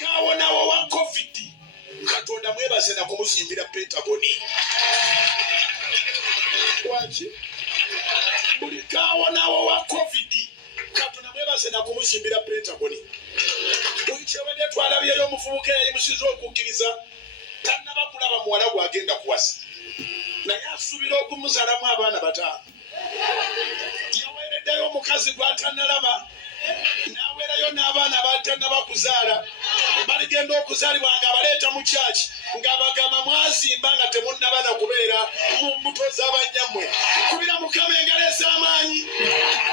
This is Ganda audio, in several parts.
kawonawo wa COVID Katonda mwebaze na kumusimbira Pentagoni. Waki buli kawonawo wa COVID Katonda mwebaze na kumusimbira Pentagoni. Ukichebade twalabyeyo omuvubuka yayimusiza okukkiriza tannaba kulaba muwala gwagenda kuwasa naye asuubira okumuzalamu abaana bataano. Yaweereddeyo omukazi gw'atannalaba n'aweerayo n'abaana batannaba kuzaala baligenda okuzaalibwa nga baleeta mu kyaki nga bagamba mwazimba nga temunnaba na kubeera mu mbuto z'abanyammwe. Kubira Mukama engalo ez'amaanyi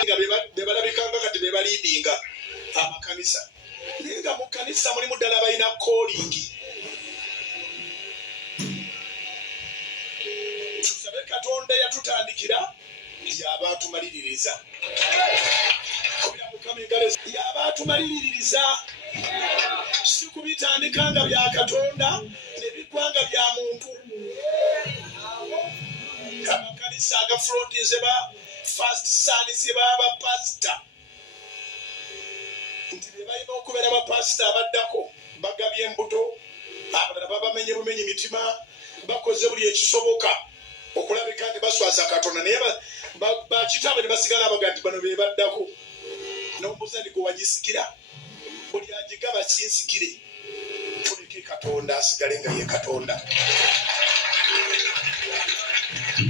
nga be balabikanga kati be balidinga amakanisa. Naye nga mu kanisa mulimu ddala balina koolingi. Tusabe Katonda yatutandikira yaba atumaliririza. Kubira Mukama engalo yaba atumaliririza. Si kubitandika nga bya Katonda ne biggwanga bya muntu. Amakanisa agafulontize ba First Sons baba pastor. Nti be balina okubeera bapasita abaddako bagabye embuto abalala babamenye bumenyi mitima bakoze buli ekisoboka okulabika nti baswaza Katonda naye bakitaabwe ne basigala abaga nti bano be baddako n'ombuuza ndi gwe wagisikira buli agigaba kinsikire. Tuleke Katonda asigale nga ye Katonda.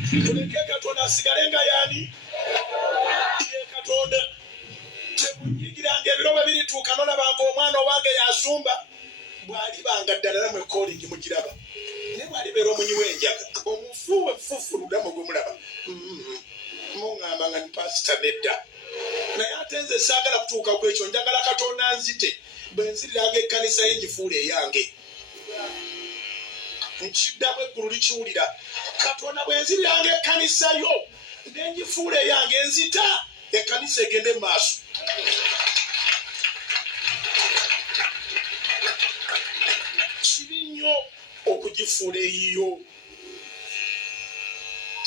Tuleke Katonda asigale nga yaani ye Katonda. Temunyigiranga ebiroba birituuka nolabanga omwana owange yasumba bw'alibanga ddala namwe koolingi mugiraba naye bw'alibeera omunyi w'enjaga omufuuwe fufuluddamu gwe mulaba muŋŋamba nga ni pasita nedda. Naye ate nze saagala kutuuka ku ekyo njagala Katonda nzite bwe nziriranga ekkanisa ye ngifuula eyange. Nkiddamu eggulu likiwulira Katonda bwe nziriranga ekkanisa yo ne ngifuula eyange nzita ekkanisa egende mu maaso. Kibi nnyo okugifuula eyiyo.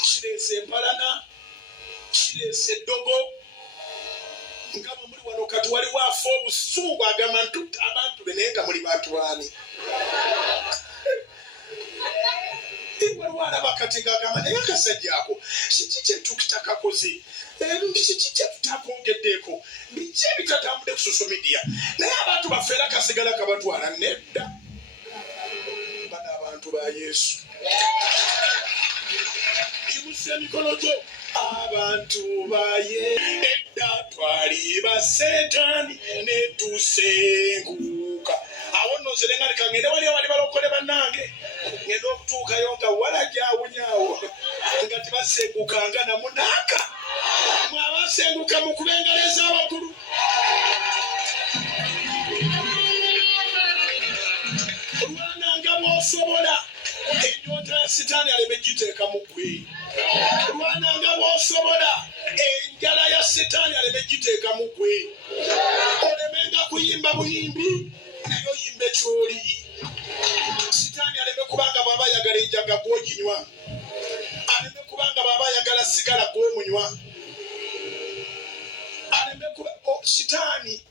Kireese empalana, kireese eddogo. Nga bwe muli wano kati waliwo afa obusungu agamba ntutta abantu be naye nga muli bantu baani. Waliwo alaba kati ng'agamba naye akasajja ako kiki kye tukitakakoze kiki kye tutakongeddeeko biki ebitatambudde ku social media naye abantu bafeera kasigala kabatwala nedda. Bano abantu ba Yesu yimusa emikono gyo. Abantu ba Yesu edda twali ba Setaani ne tusenguka. Awo nno nze nenga ngende wali abali balokole bannange ngenda okutuukayo nga walajawunyaawo nga tebasengukanga na munaaka. Mwabasenguka mu kuba engalo ez'awaggulu. Lwananga bw'osobola ennyonta ya Setaani aleme giteeka mu ggwe. Lwananga bw'osobola enjala ya Setaani aleme giteeka mu ggwe. Olemenga kuyimba buyimbi naye oyimba ekyoli. Setaani aleme kubanga bw'aba ayagala enjaga gw'oginywa. Aleme kubanga bw'aba ayagala sigala gw'omunywa. Aleme kuba Setaani